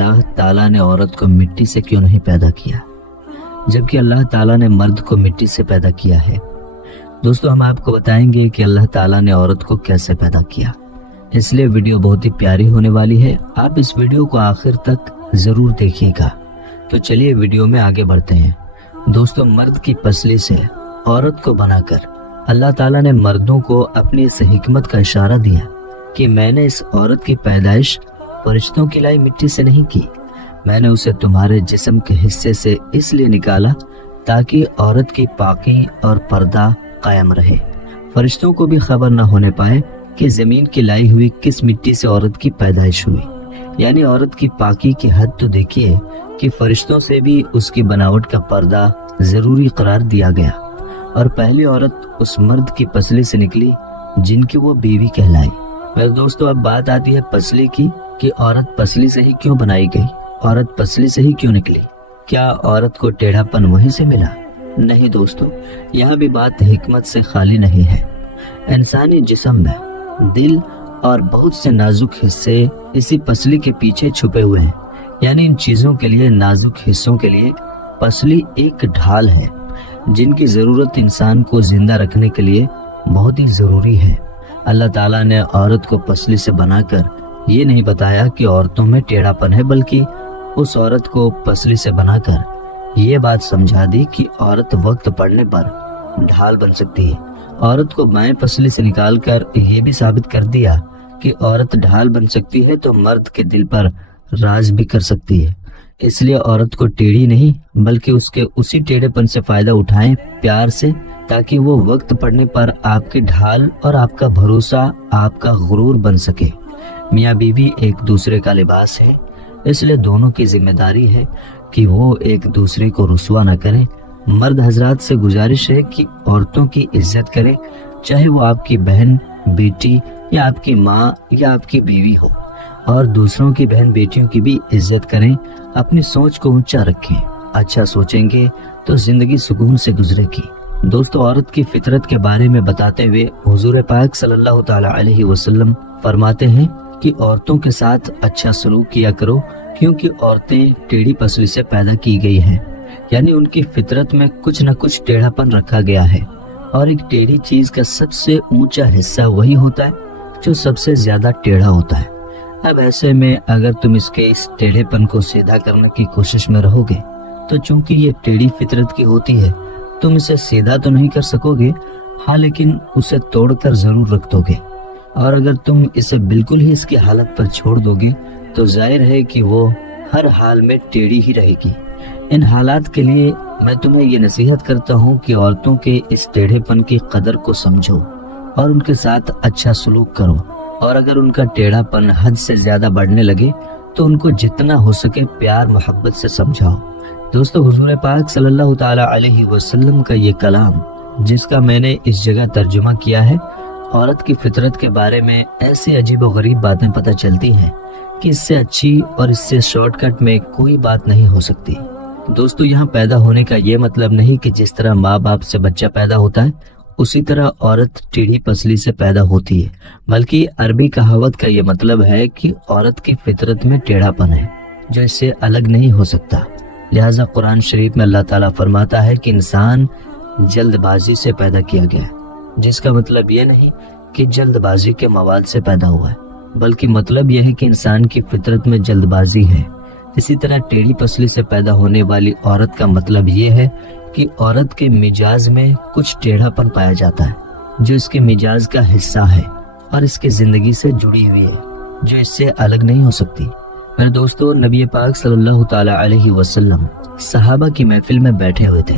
اللہ تعالیٰ نے عورت کو مٹی سے کیوں نہیں پیدا کیا جبکہ اللہ تعالیٰ نے مرد کو مٹی سے پیدا کیا ہے؟ دوستو ہم آپ کو بتائیں گے کہ اللہ تعالیٰ نے عورت کو کیسے پیدا کیا، اس لیے ویڈیو بہت ہی پیاری ہونے والی ہے، آپ اس ویڈیو کو آخر تک ضرور دیکھیے گا۔ تو چلیے ویڈیو میں آگے بڑھتے ہیں۔ دوستو مرد کی پسلی سے عورت کو بنا کر اللہ تعالیٰ نے مردوں کو اپنی اس حکمت کا اشارہ دیا کہ میں نے اس عورت کی پیدائش فرشتوں کی لائی مٹی سے نہیں کی، میں نے اسے تمہارے جسم کے حصے سے اس لیے نکالا تاکہ عورت کی پاکی اور پردہ قائم رہے، فرشتوں کو بھی خبر نہ ہونے پائے کہ زمین کی لائی ہوئی کس مٹی سے عورت کی پیدائش ہوئی۔ یعنی عورت کی پاکی کی حد تو دیکھیے کہ فرشتوں سے بھی اس کی بناوٹ کا پردہ ضروری قرار دیا گیا، اور پہلی عورت اس مرد کی پسلی سے نکلی جن کی وہ بیوی کہلائی۔ میرے دوستو اب بات آتی ہے پسلی کی کہ عورت پسلی سے ہی کیوں بنائی گئی، عورت پسلی سے ہی کیوں نکلی؟ کیا عورت کو ٹیڑھا پن وہیں سے ملا؟ نہیں دوستو، یہاں بھی بات حکمت سے خالی نہیں ہے۔ انسانی جسم میں دل اور بہت سے نازک حصے اسی پسلی کے پیچھے چھپے ہوئے ہیں، یعنی ان چیزوں کے لیے، نازک حصوں کے لیے پسلی ایک ڈھال ہے جن کی ضرورت انسان کو زندہ رکھنے کے لیے بہت ہی ضروری ہے۔ اللہ تعالیٰ نے عورت کو پسلی سے بنا کر یہ نہیں بتایا کہ عورتوں میں ٹیڑھا پن ہے، بلکہ اس عورت کو پسلی سے بنا کر یہ بات سمجھا دی کہ عورت وقت پڑنے پر ڈھال بن سکتی ہے۔ عورت کو بائیں پسلی سے نکال کر یہ بھی ثابت کر دیا کہ عورت ڈھال بن سکتی ہے تو مرد کے دل پر راز بھی کر سکتی ہے۔ اس لیے عورت کو ٹیڑھی نہیں بلکہ اس کے اسی ٹیڑھے پن سے فائدہ اٹھائیں پیار سے، تاکہ وہ وقت پڑنے پر آپ کی ڈھال اور آپ کا بھروسہ، آپ کا غرور بن سکے۔ میاں بیوی ایک دوسرے کا لباس ہے، اس لیے دونوں کی ذمہ داری ہے کہ وہ ایک دوسرے کو رسوا نہ کریں۔ مرد حضرات سے گزارش ہے کہ عورتوں کی عزت کریں، چاہے وہ آپ کی بہن، بیٹی یا آپ کی ماں یا آپ کی بیوی ہو، اور دوسروں کی بہن بیٹیوں کی بھی عزت کریں۔ اپنی سوچ کو اونچا رکھیں، اچھا سوچیں گے تو زندگی سکون سے گزرے گی۔ دوستو عورت کی فطرت کے بارے میں بتاتے ہوئے حضور پاک صلی اللہ تعالی علیہ وسلم فرماتے ہیں کہ عورتوں کے ساتھ اچھا سلوک کیا کرو، کیونکہ عورتیں ٹیڑھی پسلی سے پیدا کی گئی ہیں، یعنی ان کی فطرت میں کچھ نہ کچھ ٹیڑھا پن رکھا گیا ہے، اور ایک ٹیڑھی چیز کا سب سے اونچا حصہ وہی ہوتا ہے جو سب سے زیادہ ٹیڑھا ہوتا ہے۔ اب ایسے میں اگر تم اس ٹیڑھے پن کو سیدھا کرنے کی کوشش میں رہو گے تو چونکہ یہ ٹیڑھی فطرت کی ہوتی ہے، تم اسے سیدھا تو نہیں کر سکو گے، ہاں لیکن اسے توڑ کر ضرور رکھ دو گے، اور اگر تم اسے بالکل ہی اس کی حالت پر چھوڑ دو گے تو ظاہر ہے کہ وہ ہر حال میں ٹیڑھی ہی رہے گی۔ ان حالات کے لیے میں تمہیں یہ نصیحت کرتا ہوں کہ عورتوں کے اس ٹیڑھے پن کی قدر کو سمجھو اور ان کے ساتھ اچھا سلوک کرو، اور اگر ان کا ٹیڑھا پن حد سے زیادہ بڑھنے لگے تو ان کو جتنا ہو سکے پیار محبت سے سمجھاؤ۔ دوستو حضور پاک صلی اللہ تعالی علیہ وسلم کا یہ کلام جس کا میں نے اس جگہ ترجمہ کیا ہے، عورت کی فطرت کے بارے میں ایسی عجیب و غریب باتیں پتہ چلتی ہیں کہ اس سے اچھی اور اس سے شارٹ کٹ میں کوئی بات نہیں ہو سکتی۔ دوستو یہاں پیدا ہونے کا یہ مطلب نہیں کہ جس طرح ماں باپ سے بچہ پیدا ہوتا ہے اسی طرح عورت ٹیڑھی پسلی سے پیدا ہوتی ہے، بلکہ عربی کہاوت کا یہ مطلب ہے کہ عورت کی فطرت میں ٹیڑھا پن ہے جو اس سے الگ نہیں ہو سکتا۔ لہٰذا قرآن شریف میں اللہ تعالیٰ فرماتا ہے کہ انسان جلد بازی سے پیدا کیا گیا ہے، جس کا مطلب یہ نہیں کہ جلد بازی کے مواد سے پیدا ہوا ہے، بلکہ مطلب یہ ہے کہ انسان کی فطرت میں جلد بازی ہے۔ اسی طرح ٹیڑھی پسلی سے پیدا ہونے والی عورت کا مطلب یہ ہے کہ عورت کے مزاج میں کچھ ٹیڑھا پن پایا جاتا ہے جو اس کے مزاج کا حصہ ہے اور اس کی زندگی سے جڑی ہوئی ہے، جو اس سے الگ نہیں ہو سکتی۔ میرے دوستو نبی پاک صلی اللہ تعالی علیہ وسلم صحابہ کی محفل میں بیٹھے ہوئے تھے،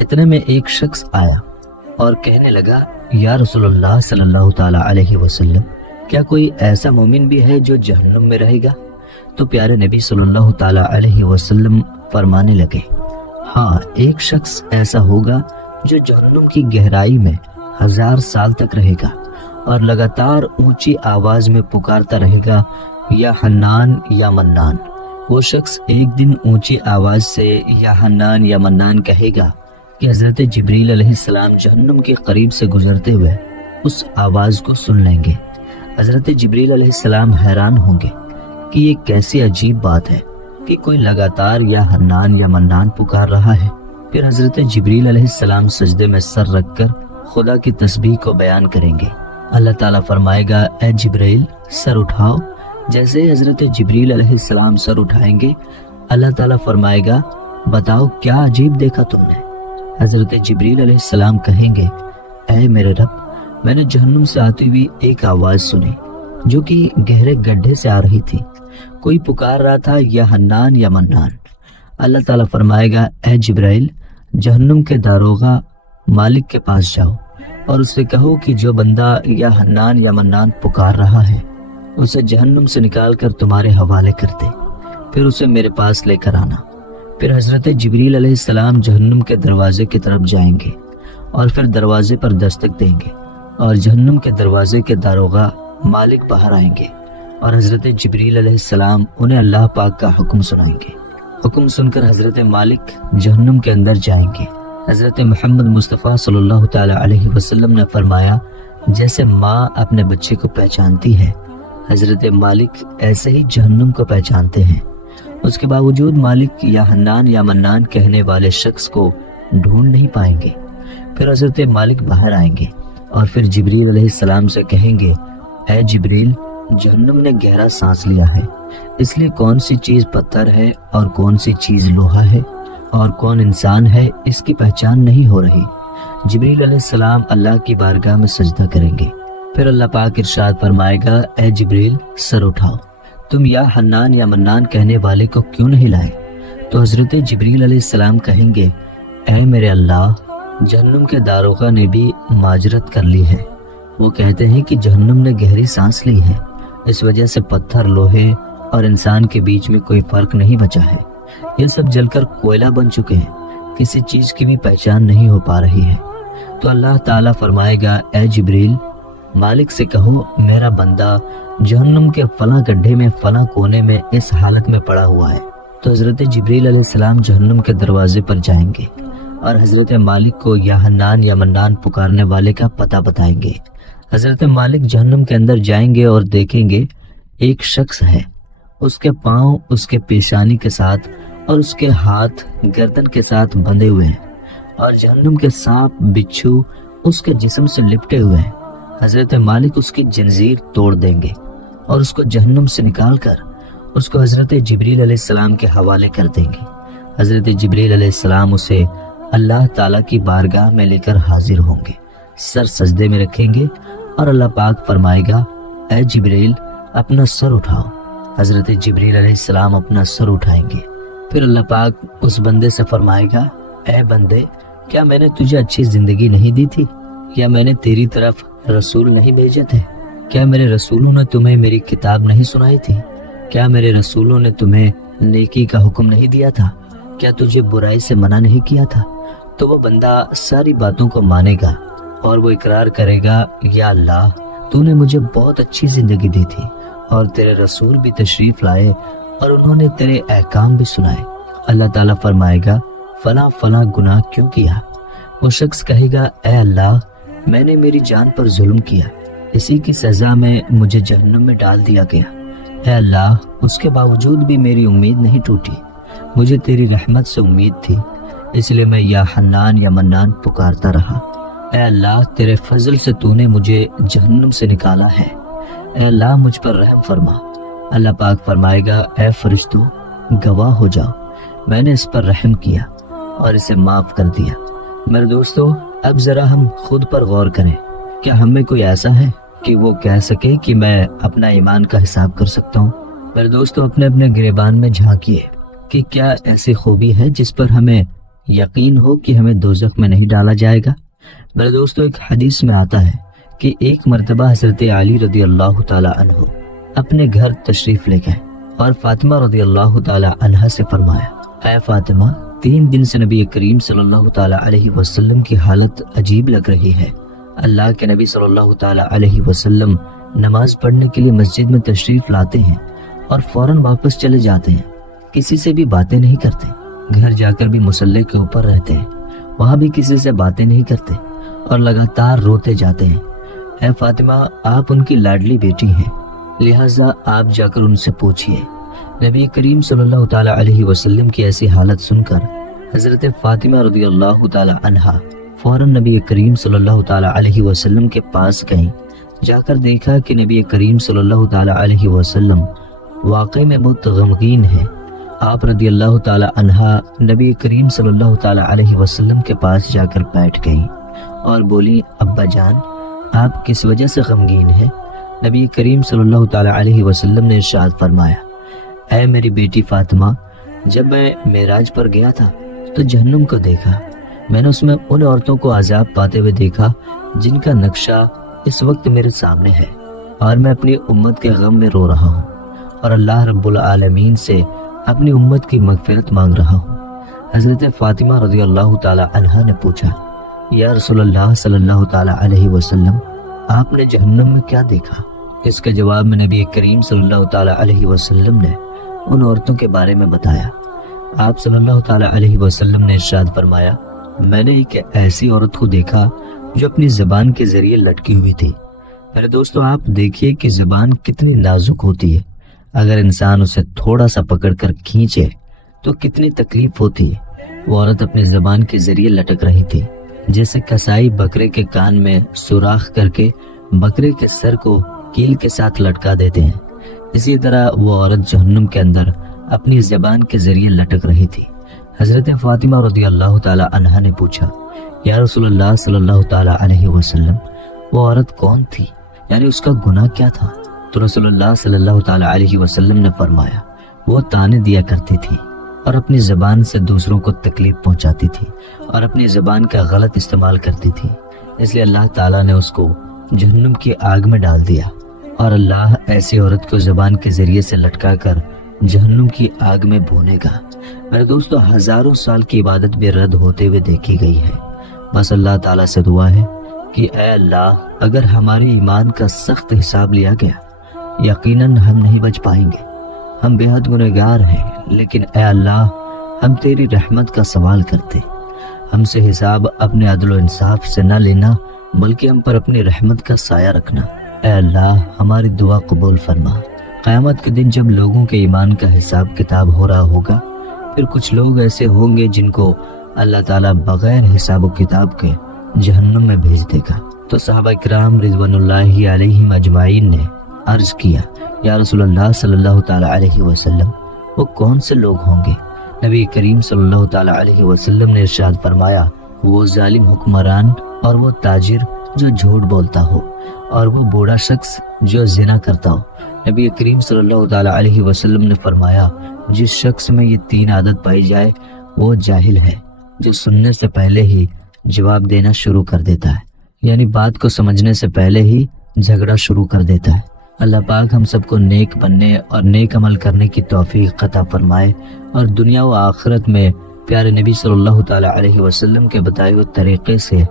اتنے میں ایک شخص آیا اور کہنے لگا، یا رسول اللہ صلی اللہ تعالی علیہ وسلم، کیا کوئی ایسا مومن بھی ہے جو جہنم میں رہے گا؟ تو پیارے نبی صلی اللہ تعالی علیہ وسلم فرمانے لگے، ہاں ایک شخص ایسا ہوگا جو جہنم کی گہرائی میں 1000 سال تک رہے گا اور لگاتار اونچی آواز میں پکارتا رہے گا، یا حنان یا منان۔ وہ شخص ایک دن اونچی آواز سے یا حنان یا منان کہے گا کہ حضرت جبریل علیہ السلام جہنم کے قریب سے گزرتے ہوئے اس آواز کو سن لیں گے۔ حضرت جبریل علیہ السلام حیران ہوں گے کہ یہ کیسی عجیب بات ہے، کہ کوئی لگاتار یا حنان یا منان پکار رہا ہے۔ پھر حضرت جبریل علیہ السلام سجدے میں سر رکھ کر خدا کی تسبیح کو بیان کریں گے۔ اللہ تعالیٰ فرمائے گا اے جبریل سر اٹھاؤ۔ جیسے ہی حضرت جبریل علیہ السلام سر اٹھائیں گے اللہ تعالیٰ فرمائے گا بتاؤ کیا عجیب دیکھا تم نے؟ حضرت جبریل علیہ السلام کہیں گے اے میرے رب میں نے جہنم سے آتی ہوئی ایک آواز سنی جو کہ گہرے گڈھے سے آ رہی تھی، کوئی پکار رہا تھا یا حنان یا منان۔ اللہ تعالیٰ فرمائے گا اے جبرائیل جہنم کے داروغہ مالک کے پاس جاؤ اور اس سے کہو کہ جو بندہ یا حنان یا منان پکار رہا ہے اسے جہنم سے نکال کر تمہارے حوالے کر دے، پھر اسے میرے پاس لے کر آنا۔ پھر حضرت جبریل علیہ السلام جہنم کے دروازے کی طرف جائیں گے اور پھر دروازے پر دستک دیں گے اور جہنم کے دروازے کے داروغہ مالک باہر آئیں گے اور حضرت جبریل علیہ السلام انہیں اللہ پاک کا حکم سنائیں گے۔ حکم سن کر حضرت مالک جہنم کے اندر جائیں گے۔ حضرت محمد مصطفیٰ صلی اللہ تعالی علیہ وسلم نے فرمایا جیسے ماں اپنے بچے کو پہچانتی ہے حضرت مالک ایسے ہی جہنم کو پہچانتے ہیں۔ اس کے باوجود مالک یا حنان یا منان کہنے والے شخص کو ڈھونڈ نہیں پائیں گے۔ پھر حضرت مالک باہر آئیں گے اور پھر جبریل علیہ السلام سے کہیں گے اے جبریل جہنم نے گہرا سانس لیا ہے، اس لیے کون سی چیز پتھر ہے اور کون سی چیز لوہا ہے اور کون انسان ہے اس کی پہچان نہیں ہو رہی۔ جبریل علیہ السلام اللہ کی بارگاہ میں سجدہ کریں گے۔ پھر اللہ پاک ارشاد فرمائے گا اے جبریل سر اٹھاؤ، تم یا حنان یا منان کہنے والے کو کیوں نہیں لائے؟ تو حضرت جبریل علیہ السلام کہیں گے اے میرے اللہ جہنم کے داروغہ نے بھی معذرت کر لی ہے، وہ کہتے ہیں کہ جہنم نے گہری سانس لی ہے، اس وجہ سے پتھر لوہے اور انسان کے بیچ میں کوئی فرق نہیں بچا ہے، یہ سب جل کر کوئلہ بن چکے ہیں، کسی چیز کی بھی پہچان نہیں ہو پا رہی ہے۔ تو اللہ تعالیٰ فرمائے گا اے جبریل مالک سے کہو میرا بندہ جہنم کے فلاں گڈھے میں فلاں کونے میں اس حالت میں پڑا ہوا ہے۔ تو حضرت جبریل علیہ السلام جہنم کے دروازے پر جائیں گے اور حضرت مالک کو یا حنان یا منان پکارنے والے کا پتہ بتائیں گے۔ حضرت مالک جہنم کے اندر جائیں گے اور دیکھیں گے ایک شخص ہے، اس کے پاؤں اس کے پیشانی کے ساتھ اور اس کے ہاتھ گردن کے ساتھ بندھے ہوئے ہیں اور جہنم کے سانپ بچھو اس کے جسم سے لپٹے ہوئے ہیں۔ حضرت مالک اس کی جنزیر توڑ دیں گے اور اس کو جہنم سے نکال کر اس کو حضرت جبریل علیہ السلام کے حوالے کر دیں گے۔ حضرت جبریل علیہ السلام اسے اللہ تعالیٰ کی بارگاہ میں لے کر حاضر ہوں گے، سر سجدے میں رکھیں گے اور اللہ پاک فرمائے گا اے جبریل اپنا سر اٹھاؤ۔ حضرت جبریل علیہ السلام اپنا سر اٹھائیں گے۔ پھر اللہ پاک اس بندے سے فرمائے گا اے بندے کیا میں نے تجھے اچھی زندگی نہیں دی تھی؟ کیا میں نے تیری طرف رسول نہیں بھیجے تھے؟ کیا میرے رسولوں نے تمہیں میری کتاب نہیں سنائی تھی؟ کیا میرے رسولوں نے تمہیں نیکی کا حکم نہیں دیا تھا؟ کیا تجھے برائی سے منع نہیں کیا تھا؟ تو وہ بندہ ساری باتوں کو مانے گا اور وہ اقرار کرے گا یا اللہ تو نے مجھے بہت اچھی زندگی دی تھی اور تیرے رسول بھی تشریف لائے اور انہوں نے تیرے احکام بھی سنائے۔ اللہ تعالیٰ فرمائے گا فلاں فلاں گناہ کیوں کیا؟ وہ شخص کہے گا اے اللہ میں نے میری جان پر ظلم کیا، اسی کی سزا میں مجھے جہنم میں ڈال دیا گیا۔ اے اللہ اس کے باوجود بھی میری امید نہیں ٹوٹی، مجھے تیری رحمت سے امید تھی، اس لیے میں یا حنان یا منان پکارتا رہا۔ اے اللہ تیرے فضل سے تو نے مجھے جہنم سے نکالا ہے، اے اللہ مجھ پر رحم فرما۔ اللہ پاک فرمائے گا اے فرشتوں گواہ ہو جاؤ، میں نے اس پر رحم کیا اور اسے معاف کر دیا۔ میرے دوستو اب ذرا ہم خود پر غور کریں، کیا ہم میں کوئی ایسا ہے کہ وہ کہہ سکے کہ میں اپنا ایمان کا حساب کر سکتا ہوں؟ میرے دوستو اپنے اپنے گریبان میں جھانکیے کہ کیا ایسی خوبی ہے جس پر ہمیں یقین ہو کہ ہمیں دوزخ میں نہیں ڈالا جائے گا؟ میرے دوستو ایک حدیث میں آتا ہے کہ ایک مرتبہ حضرت علی رضی اللہ تعالی عنہ اپنے گھر تشریف لے گئے اور فاطمہ رضی اللہ تعالی عنہا سے فرمایا اے فاطمہ 3 دن سے نبی کریم صلی اللہ تعالی علیہ وسلم کی حالت عجیب لگ رہی ہے۔ اللہ کے نبی صلی اللہ تعالی علیہ وسلم نماز پڑھنے کے لیے مسجد میں تشریف لاتے ہیں اور فوراً واپس چلے جاتے ہیں، کسی سے بھی باتیں نہیں کرتے، گھر جا کر بھی مصلی کے اوپر رہتے ہیں، وہاں بھی کسی سے باتیں نہیں کرتے اور لگاتار روتے جاتے ہیں۔ اے فاطمہ آپ ان کی لاڈلی بیٹی ہیں، لہٰذا آپ جا کر ان سے پوچھئے نبی کریم صلی اللہ تعالی علیہ وسلم کی ایسی حالت سن کر حضرت فاطمہ رضی اللہ تعالی عنہا فوراً نبی کریم صلی اللہ تعالی علیہ وسلم کے پاس گئیں۔ جا کر دیکھا کہ نبی کریم صلی اللہ تعالی علیہ وسلم واقعی میں بہت غمگین ہے۔ آپ رضی اللہ تعالی عنہا نبی کریم صلی اللہ تعالی علیہ وسلم کے پاس جا کر بیٹھ گئیں اور بولی، ابا جان آپ کس وجہ سے غمگین ہیں؟ نبی کریم صلی اللہ تعالی علیہ وسلم نے ارشاد فرمایا، اے میری بیٹی فاطمہ، جب میں معراج پر گیا تھا تو جہنم کو دیکھا۔ میں نے اس میں ان عورتوں کو عذاب پاتے ہوئے دیکھا جن کا نقشہ اس وقت میرے سامنے ہے، اور میں اپنی امت کے غم میں رو رہا ہوں اور اللہ رب العالمین سے اپنی امت کی مغفرت مانگ رہا ہوں۔ حضرت فاطمہ رضی اللہ تعالی عنہا نے پوچھا، یا رسول اللہ صلی اللہ تعالی علیہ وسلم، آپ نے جہنم میں کیا دیکھا؟ اس کے جواب میں نبی کریم صلی اللہ تعالی علیہ وسلم نے ان عورتوں کے بارے میں بتایا۔ آپ صلی اللہ تعالی علیہ وسلم نے ارشاد فرمایا، میں نے ایک ایسی عورت کو دیکھا جو اپنی زبان کے ذریعے لٹکی ہوئی تھی۔ میرے دوستو، آپ دیکھیے کہ زبان کتنی نازک ہوتی ہے، اگر انسان اسے تھوڑا سا پکڑ کر کھینچے تو کتنی تکلیف ہوتی ہے۔ وہ عورت اپنی زبان کے ذریعے لٹک رہی تھی، جیسے کسائی بکرے کے کان میں سوراخ کر کے بکرے کے سر کو کیل کے ساتھ لٹکا دیتے ہیں، اسی طرح وہ عورت جہنم کے اندر اپنی زبان کے ذریعے لٹک رہی تھی۔ حضرت فاطمہ رضی اللہ تعالی عنہا نے پوچھا، یا رسول اللہ صلی اللہ تعالی علیہ وسلم، وہ عورت کون تھی؟ یعنی اس کا گناہ کیا تھا؟ تو رسول اللہ صلی اللہ تعالی علیہ وسلم نے فرمایا، وہ طعنے دیا کرتی تھی اور اپنی زبان سے دوسروں کو تکلیف پہنچاتی تھی اور اپنی زبان کا غلط استعمال کرتی تھی، اس لیے اللہ تعالیٰ نے اس کو جہنم کی آگ میں ڈال دیا، اور اللہ ایسی عورت کو زبان کے ذریعے سے لٹکا کر جہنم کی آگ میں بھونے گا۔ میرے دوستو، ہزاروں سال کی عبادت بھی رد ہوتے ہوئے دیکھی گئی ہے۔ بس اللہ تعالیٰ سے دعا ہے کہ اے اللہ، اگر ہمارے ایمان کا سخت حساب لیا گیا، یقیناً ہم نہیں بچ پائیں گے، ہم بے حد گنہگار ہیں، لیکن اے اللہ، ہم تیری رحمت کا سوال کرتے، ہم سے حساب اپنے عدل و انصاف سے نہ لینا بلکہ ہم پر اپنی رحمت کا سایہ رکھنا۔ اے اللہ، ہماری دعا قبول فرما۔ قیامت کے دن جب لوگوں کے ایمان کا حساب کتاب ہو رہا ہوگا، پھر کچھ لوگ ایسے ہوں گے جن کو اللہ تعالیٰ بغیر حساب و کتاب کے جہنم میں بھیج دے گا۔ تو صحابہ کرام رضوان اللہ علیہم اجمعین نے عرض کیا، یا رسول اللہ صلی اللہ تعالی علیہ وسلم، وہ کون سے لوگ ہوں گے؟ نبی کریم صلی اللہ تعالی علیہ وسلم نے ارشاد فرمایا، وہ ظالم حکمران اور وہ تاجر جو جھوٹ بولتا ہو اور وہ بوڑھا شخص جو زنا کرتا ہو۔ نبی کریم صلی اللہ تعالی علیہ وسلم نے فرمایا، جس شخص میں یہ تین عادت پائی جائے وہ جاہل ہے، جو سننے سے پہلے ہی جواب دینا شروع کر دیتا ہے، یعنی بات کو سمجھنے سے پہلے ہی جھگڑا شروع کر دیتا ہے۔ اللہ پاک ہم سب کو نیک بننے اور نیک عمل کرنے کی توفیق عطا فرمائے، اور دنیا و آخرت میں پیارے نبی صلی اللہ تعالی علیہ وسلم کے بتائے ہوئے طریقے سے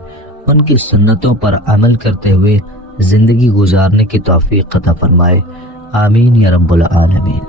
ان کی سنتوں پر عمل کرتے ہوئے زندگی گزارنے کی توفیق عطا فرمائے۔ آمین یا رب العالمین۔